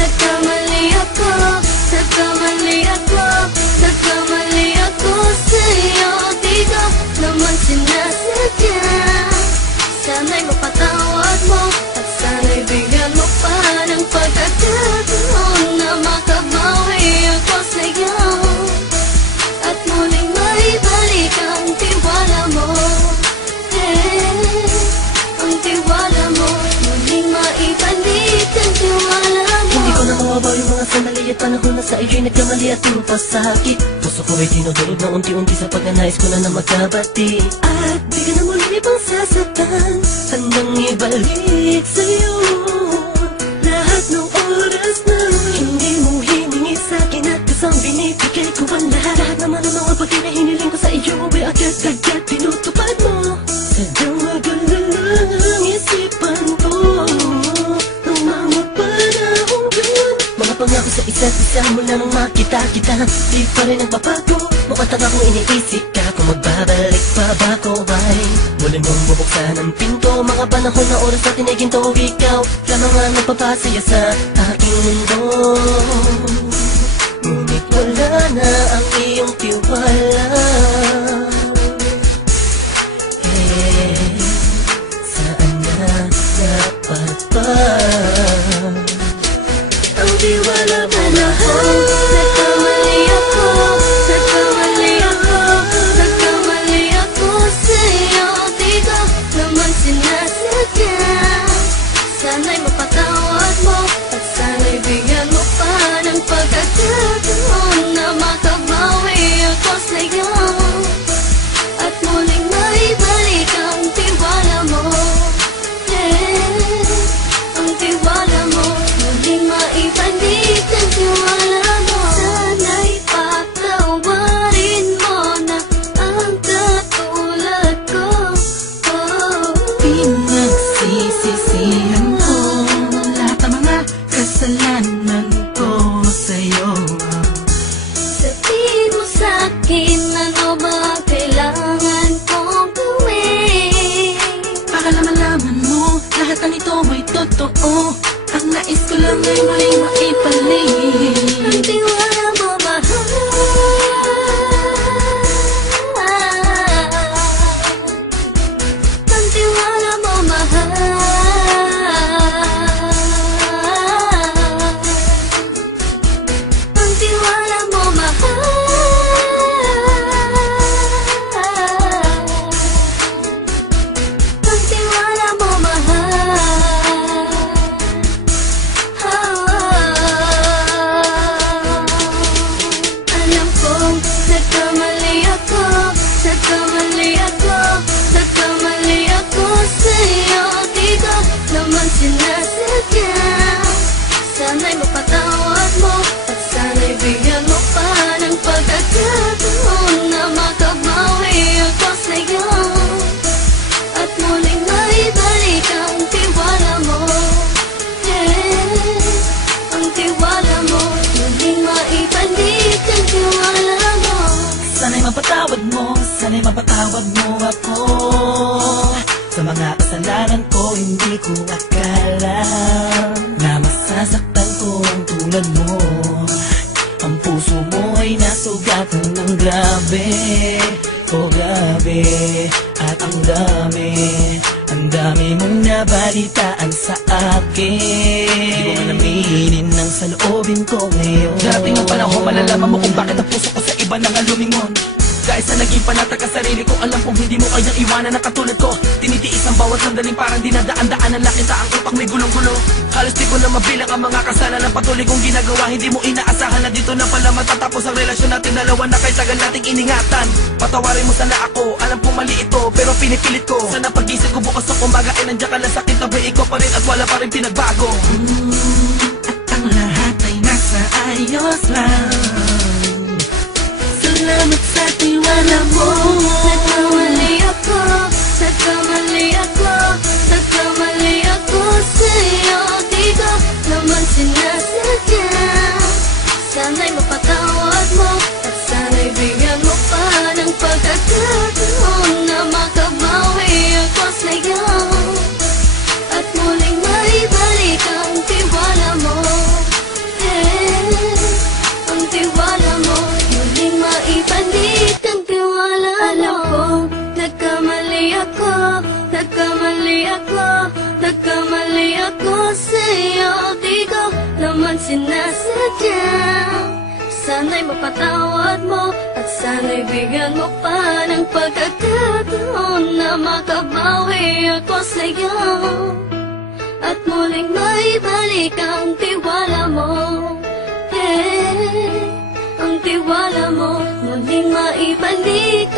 nagkamali ako, nagkamali ako, nagkamali ako sa'yo. Di ko naman sinasadya. Sana'y mapatawad mo at sana'y bigyan mo pa ng pagkakataon na makabawi ako sa'yo at muling maibalik ang tiwala mo. Ang tiwala mo, muling maibalik ang tiwala mo. Hindi ko na mawabaw yung mga sandali at panahon na sa iyo'y nagkamali at pinapasakit. Puso ko ay dinudurog na unti-unti sa pagnanais ko na magkabati. At di ka na muli pang sasaktan, handang ibalik sa'yo lahat ng oras na hindi mo hiningi sa'kin at kasang binibigay ko ang lahat. Lahat naman ng mga bagay na hiniling ko sa iyo ay agad-agad tinutupad mo. Sadyang maganda lang ang isipan ko nung mga panahon yun. Mga pangako sa isa't isa mula nung makita kita, di pa rin nagbabago. Mukhang akong iniisip ka kung magbabalik pa ba ko ay muli mong bubuksan ang pinto. Mga panahon na oras natin ay ginto, ikaw lamang ang nagpapasaya sa aking mundo. Ngunit wala na ang iyong tiwala. Saan na dapat ba ang tiwala mo mahal? Nagkamali ako, nagkamali ako, nagkamali ako sa'yo. Di ko naman sinasadya. Sana'y mapatawad mo at sana'y bigyan mo pa ng pagkakataon na makabawi ako sa'yo at muling maibalik ang tiwala mo. Ang tiwala mo, muling maibalik ang tiwala mo. Sana'y patawarin mo na ang katulad ko. Pinagsisisihan ko lahat ng mga kasalanan ko sa'yo. Sabihin mo sa'kin ano ba kailangan kong gawin Para malaman mo lahat ng ito ay totoo. Ang nais ko lang ay muling maibalik ang tiwala mo mahal. Ang tiwala mo mahal. Ang tiwala mo mahal. Ang tiwala mo mahal. Alam kong nagkamali ako, nagkamali ako, nagkamali ako sa'yo. Di ko naman sinasadya. Sana'y mapatawad mo at sana'y bigyan mo pa ng pagkakataon na makabawi ako sa'yo at muling maibalik ang tiwala mo. Ang tiwala mo, muling maibalik ang tiwala mo. Sana'y mapatawad mo, sana'y mapatawad mo ako sa mga kasalanan ko. Hindi ko akala na masasaktan ko ang tulad mo. Ang puso mo ay nasugatan ng grabe, oh grabe. At ang dami mong nabalitaan sa akin. Di ko man aminin ng saloobin ko ngayon. Darating ang panahon, malalaman mo kung bakit ang puso ko sa iba nang alumingon. Dahil sa naging panatag ka sarili ko, alam kong hindi mo kayang iwanan na katulad ko. Tinitiis ang bawat sandaling parang dinadaan-daan ang lakita ang utak may gulong-gulo. Halos di ko na mabilang ang mga kasalanan patuloy kong ginagawa. Hindi mo inaasahan na dito na pala matatapos ang relasyon natin dalawa na kay tagal nating iningatan. Patawarin mo sana ako, alam kong mali ito pero pinipilit ko. Sana pag-isip ko bukas ng umaga ay nandiyan ka lang sakit na buhay ko pa rin at wala pa rin pinagbago. At ang lahat ay nasa ayos lang. Salamat sa tiwala mo. Nagkamali ako, nagkamali ako, nagkamali ako sa'yo. Di ko naman sinasadya. Sana'y mapatawad mo at sana'y bigyan mo pa ng pagkakataon na makabawi ako sa'yo at muling maibalik ang tiwala mo. ako, nagkamali ako, nagkamali ako sa'yo. Di ko naman sinasadya. Sana'y mapatawad mo at sana'y bigyan mo pa ng pagkakataon na makabawi ako sa'yo at muling maibalik ang tiwala mo. Ang tiwala mo, muling maibalik